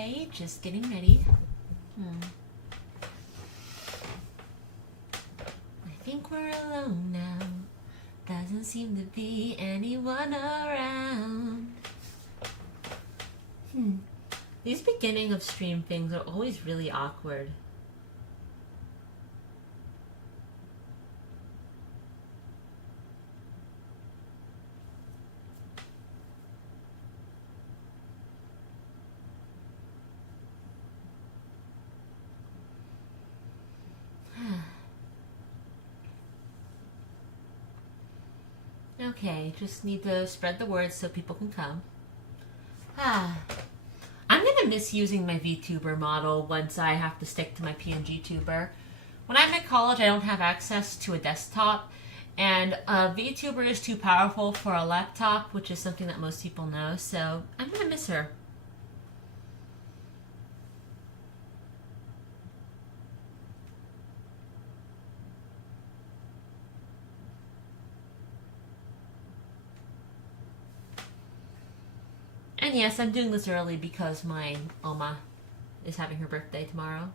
Okay, just getting ready. I think we're alone now. Doesn't seem to be anyone around. These beginning of stream things are always really awkward. Okay, just need to spread the word so people can come. I'm gonna miss using my VTuber model once I have to stick to my PNG tuber. When I'm at college, I don't have access to a desktop, and a VTuber is too powerful for a laptop, which is something that most people know, so I'm gonna miss her. And yes, I'm doing this early because my Oma is having her birthday tomorrow.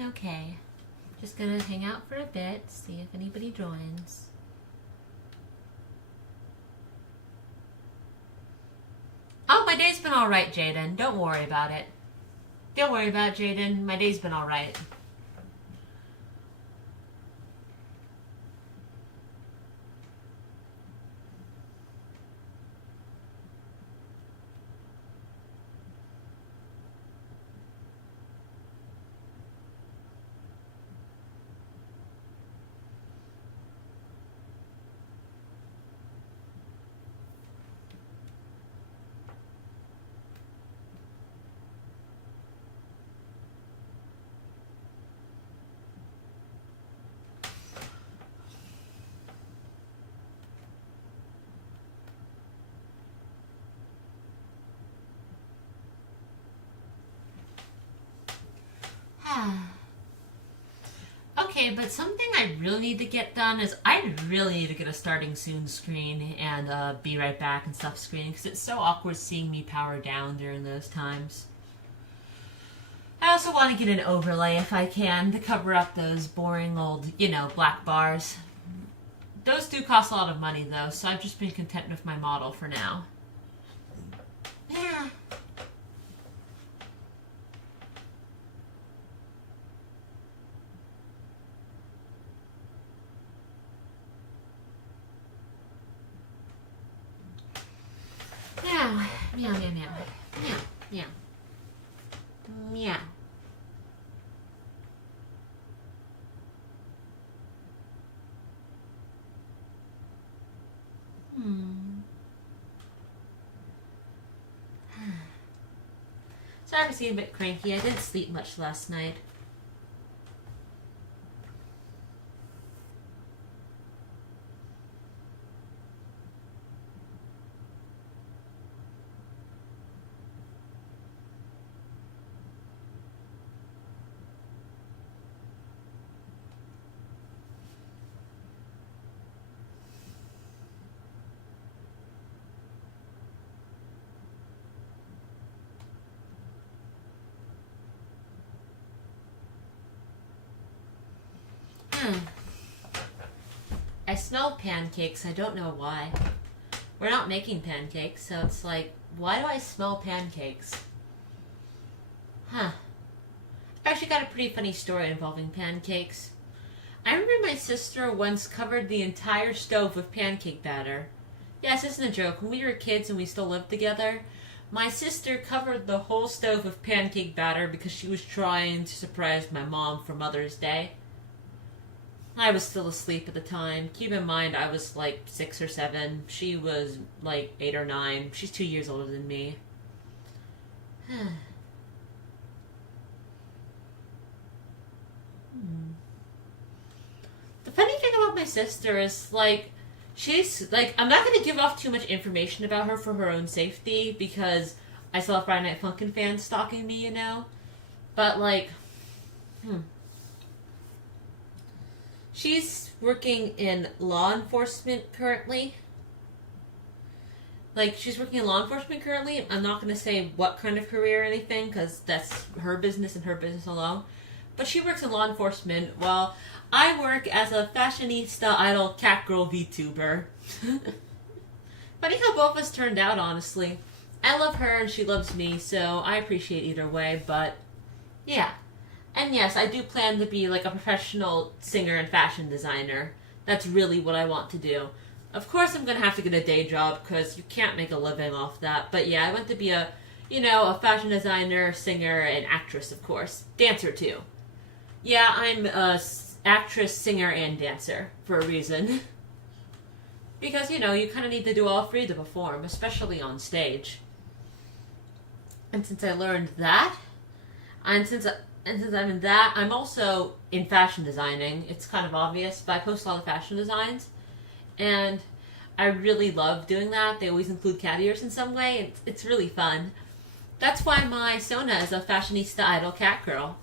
Okay, just gonna hang out for a bit, see if anybody joins. Oh, my day's been alright, Jaden. Don't worry about it. Don't worry about it, Jaden. My day's been alright. Okay, but something I really need to get done is I really need to get a starting soon screen and be right back and stuff screen because it's so awkward seeing me power down during those times. I also want to get an overlay if I can to cover up those boring old, black bars. Those do cost a lot of money though, so I've just been content with my model for now. Yeah. Meow, meow, meow, meow, meow, meow, meow. Sorry for being a bit cranky. I didn't sleep much last night. I smell pancakes. I don't know why. We're not making pancakes, so it's like, why do I smell pancakes? Huh. I actually got a pretty funny story involving pancakes. I remember my sister once covered the entire stove with pancake batter. Yes, this isn't a joke. When we were kids and we still lived together, my sister covered the whole stove with pancake batter because she was trying to surprise my mom for Mother's Day. I was still asleep at the time. Keep in mind, I was like 6 or 7. She was like 8 or 9. She's 2 years older than me. The funny thing about my sister is, like, she's, like, I'm not going to give off too much information about her for her own safety because I saw Friday Night Funkin' fans stalking me, you know? But, like, she's working in law enforcement currently. Like, she's working in law enforcement currently. I'm not going to say what kind of career or anything, because that's her business and her business alone. But she works in law enforcement while I work as a fashionista idol cat girl VTuber. Funny how both of us turned out, honestly. I love her and she loves me, so I appreciate either way, but yeah. And yes, I do plan to be like a professional singer and fashion designer. That's really what I want to do. Of course I'm going to have to get a day job because you can't make a living off that. But yeah, I want to be a fashion designer, singer, and actress, of course. Dancer, too. Yeah, I'm a actress, singer, and dancer for a reason. Because, you kind of need to do all three to perform, especially on stage. And since I learned that, and since I'm in that, I'm also in fashion designing. It's kind of obvious, but I post a lot of fashion designs. And I really love doing that. They always include cat ears in some way. It's really fun. That's why my Sona is a fashionista idol cat girl.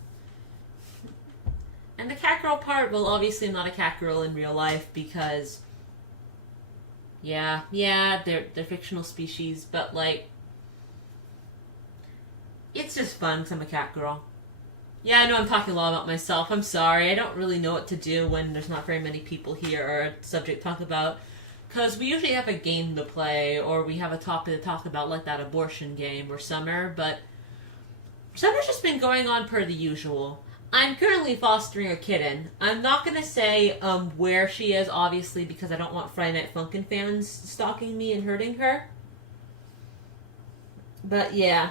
And the cat girl part, well, obviously I'm not a cat girl in real life because, yeah, they're fictional species, but, like, it's just fun because I'm a cat girl. Yeah, I know I'm talking a lot about myself. I'm sorry. I don't really know what to do when there's not very many people here or a subject to talk about. Because we usually have a game to play or we have a topic to talk about, like that abortion game or Summer. But Summer's just been going on per the usual. I'm currently fostering a kitten. I'm not going to say where she is, obviously, because I don't want Friday Night Funkin' fans stalking me and hurting her. But yeah.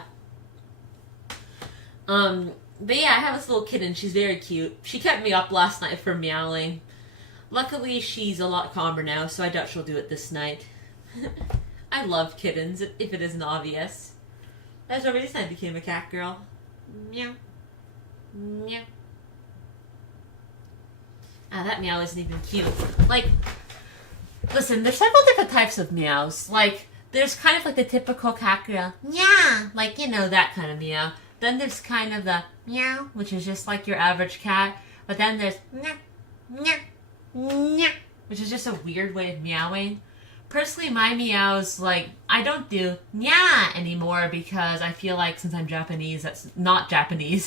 But yeah, I have this little kitten. She's very cute. She kept me up last night for meowing. Luckily, she's a lot calmer now, so I doubt she'll do it this night. I love kittens, if it isn't obvious. That's why I decided I became a cat girl. Meow. Meow. Ah, that meow isn't even cute. Like, listen, there's several different types of meows. Like, there's kind of like the typical cat girl. Yeah, like, that kind of meow. Then there's kind of the meow, which is just like your average cat. But then there's meow, meow, meow, which is just a weird way of meowing. Personally, my meows, like, I don't do meow anymore because I feel like since I'm Japanese, that's not Japanese.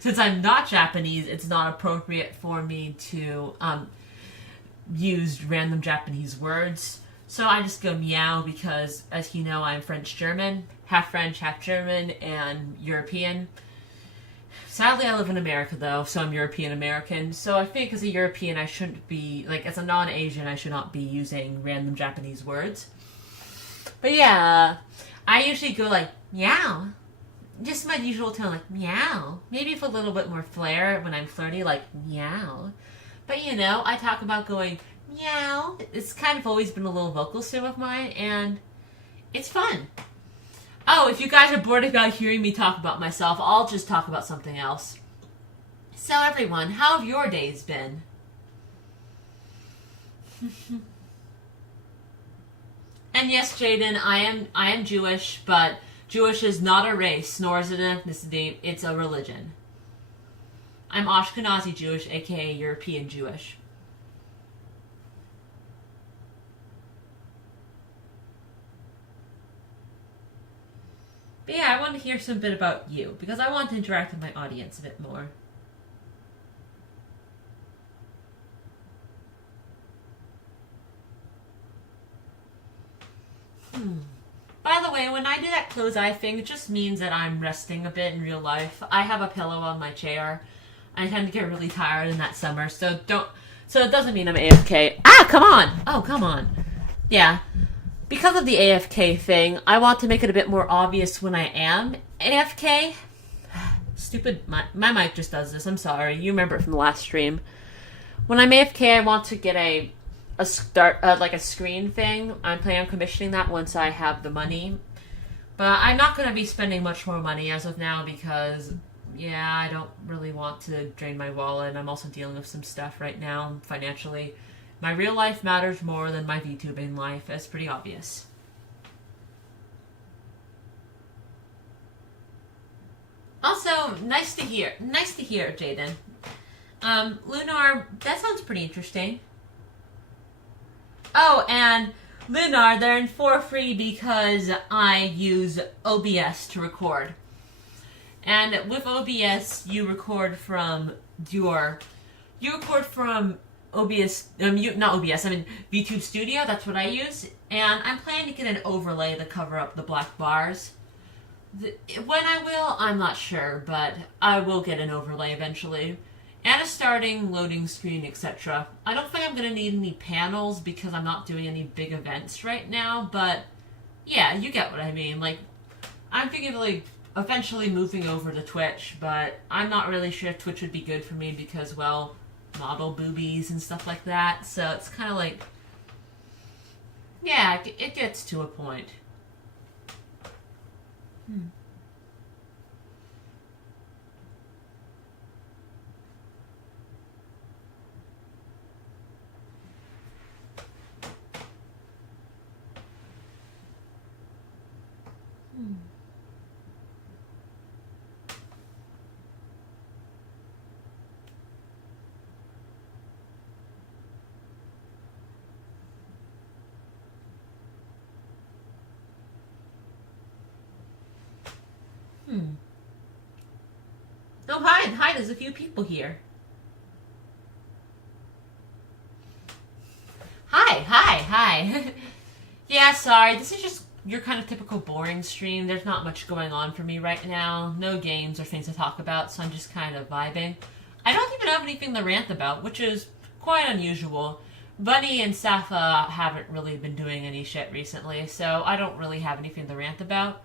Since I'm not Japanese, it's not appropriate for me to use random Japanese words. So I just go meow because, as you know, I'm French-German. Half French, half German, and European. Sadly, I live in America, though, so I'm European-American. So I think as a European, I shouldn't be, like, as a non-Asian, I should not be using random Japanese words. But yeah, I usually go like, meow. Just my usual tone, like, meow. Maybe with a little bit more flair when I'm flirty, like, meow. But, I talk about going, meow. It's kind of always been a little vocal sim of mine, and it's fun. Oh, if you guys are bored about hearing me talk about myself, I'll just talk about something else. So everyone, how have your days been? And yes, Jaden, I am Jewish, but Jewish is not a race, nor is it an ethnicity, it's a religion. I'm Ashkenazi Jewish, aka European Jewish. But yeah, I want to hear some bit about you, because I want to interact with my audience a bit more. By the way, when I do that close eye thing, it just means that I'm resting a bit in real life. I have a pillow on my chair. I tend to get really tired in that summer, so don't. So it doesn't mean I'm AFK. Ah, come on! Oh, come on. Yeah. Because of the AFK thing, I want to make it a bit more obvious when I am AFK. Stupid, my mic just does this. I'm sorry. You remember it from the last stream. When I'm AFK, I want to get a like a screen thing. I'm planning on commissioning that once I have the money. But I'm not going to be spending much more money as of now because, yeah, I don't really want to drain my wallet. I'm also dealing with some stuff right now financially. My real life matters more than my VTubing life. That's pretty obvious. Also, nice to hear, Jaden. Lunar, that sounds pretty interesting. Oh, and Lunar, they're in for free because I use OBS to record. And with OBS, you record from OBS, not OBS, I mean VTube Studio, that's what I use. And I'm planning to get an overlay to cover up the black bars. When I will, I'm not sure, but I will get an overlay eventually. And a starting loading screen, etc. I don't think I'm going to need any panels because I'm not doing any big events right now, but yeah, you get what I mean. Like, I'm thinking of like eventually moving over to Twitch, but I'm not really sure if Twitch would be good for me because, well, model boobies and stuff like that. So it's kind of like, yeah, it gets to a point. Oh, hi, there's a few people here. Hi. Yeah, sorry, this is just your kind of typical boring stream. There's not much going on for me right now. No games or things to talk about, so I'm just kind of vibing. I don't even have anything to rant about, which is quite unusual. Bunny and Safa haven't really been doing any shit recently, so I don't really have anything to rant about.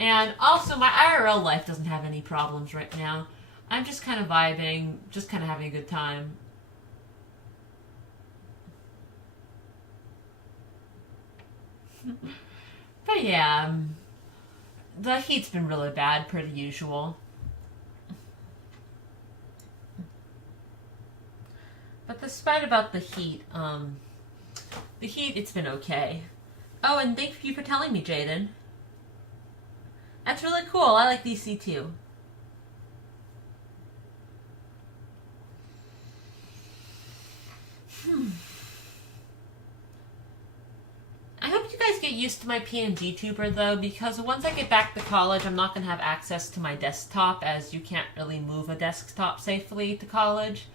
And also, my IRL life doesn't have any problems right now. I'm just kind of vibing, just kind of having a good time. But yeah, the heat's been really bad, per the usual. But despite about the heat, it's been okay. Oh, and thank you for telling me, Jaden. That's really cool. I like DC too. I hope you guys get used to my PNG tuber though, because once I get back to college, I'm not going to have access to my desktop, as you can't really move a desktop safely to college.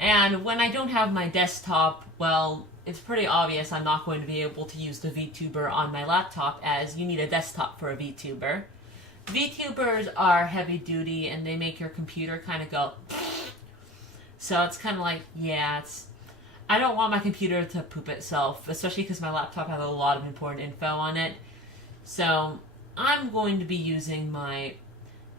And when I don't have my desktop, well, it's pretty obvious I'm not going to be able to use the VTuber on my laptop, as you need a desktop for a VTuber. VTubers are heavy duty and they make your computer kind of go. So it's kind of like, yeah, I don't want my computer to poop itself, especially because my laptop has a lot of important info on it. So I'm going to be using my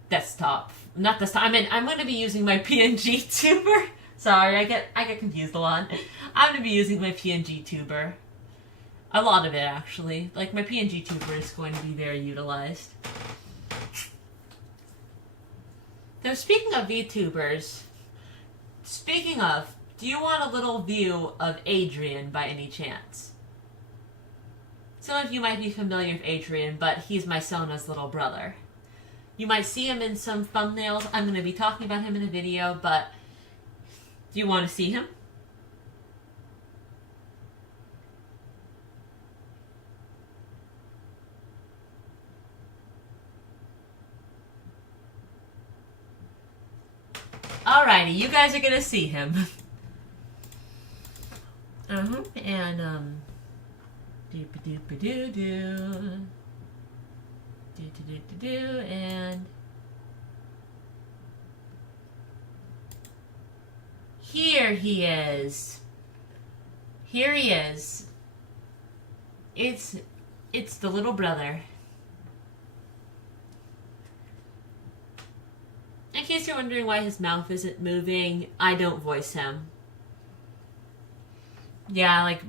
desktop. Not desktop, I'm going to be using my PNG tuber. Sorry, I get confused a lot. I'm going to be using my PNG tuber. A lot of it, actually. Like, my PNG tuber is going to be very utilized. Now, speaking of VTubers, do you want a little view of Adrian by any chance? Some of you might be familiar with Adrian, but he's my Sona's little brother. You might see him in some thumbnails. I'm going to be talking about him in a video, but do you want to see him? Alrighty, you guys are gonna see him. And Doop-a-doop-a-doo-doo. Do-do-do-do-do, and here he is. Here he is. It's the little brother. In case you're wondering why his mouth isn't moving, I don't voice him. Yeah, like,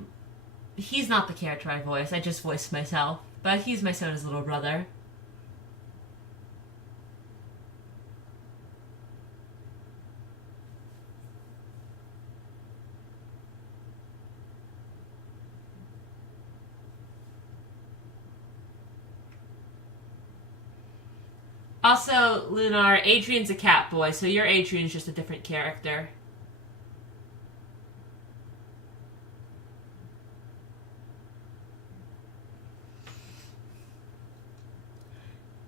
he's not the character I voice. I just voice myself. But he's my Sona's little brother. Also, Lunar, Adrian's a cat boy, so your Adrian's just a different character.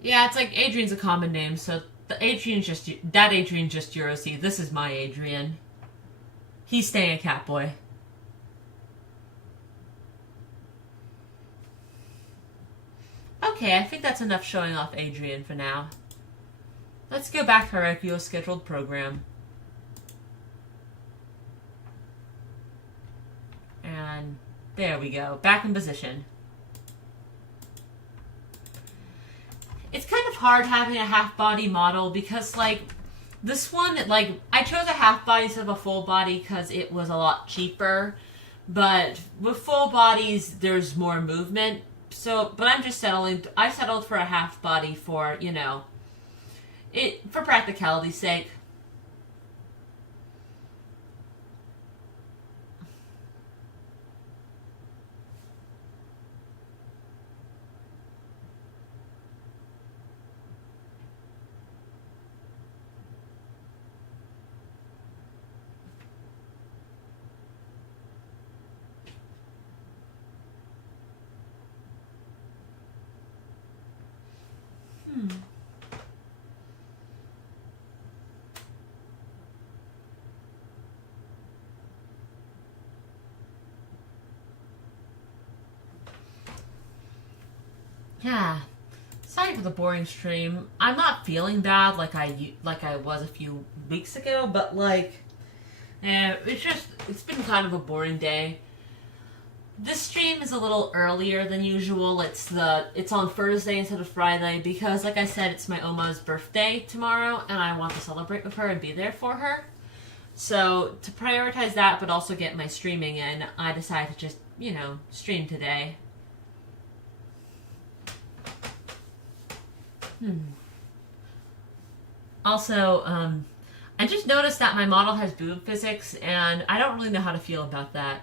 Yeah, it's like Adrian's a common name, so that Adrian's just Euroseed. This is my Adrian. He's staying a cat boy. Okay, I think that's enough showing off Adrian for now. Let's go back to our regular scheduled program. And there we go. Back in position. It's kind of hard having a half-body model because, like, this one, like, I chose a half-body instead of a full body because it was a lot cheaper. But with full bodies, there's more movement. So, but I'm just I settled for a half-body for, you know, for practicality's sake. Yeah. Sorry for the boring stream. I'm not feeling bad like I was a few weeks ago, but like, it's been kind of a boring day. This stream is a little earlier than usual. It's on Thursday instead of Friday because, like I said, it's my Oma's birthday tomorrow, and I want to celebrate with her and be there for her. So to prioritize that, but also get my streaming in, I decided to just, you know, stream today. Also, I just noticed that my model has boob physics, and I don't really know how to feel about that.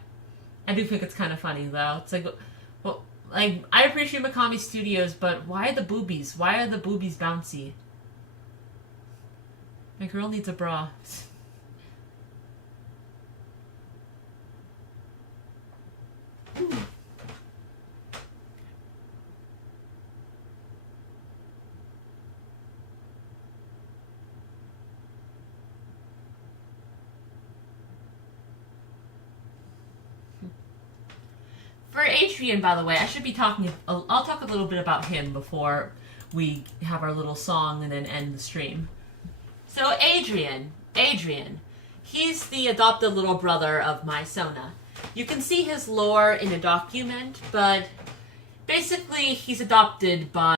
I do think it's kind of funny, though. It's like, well, like, I appreciate Mikami Studios, but why are the boobies? Why are the boobies bouncy? My girl needs a bra. For Adrian, by the way, I should be talking. I'll talk a little bit about him before we have our little song and then end the stream. So Adrian, he's the adopted little brother of my Sona. You can see his lore in a document, but basically he's adopted by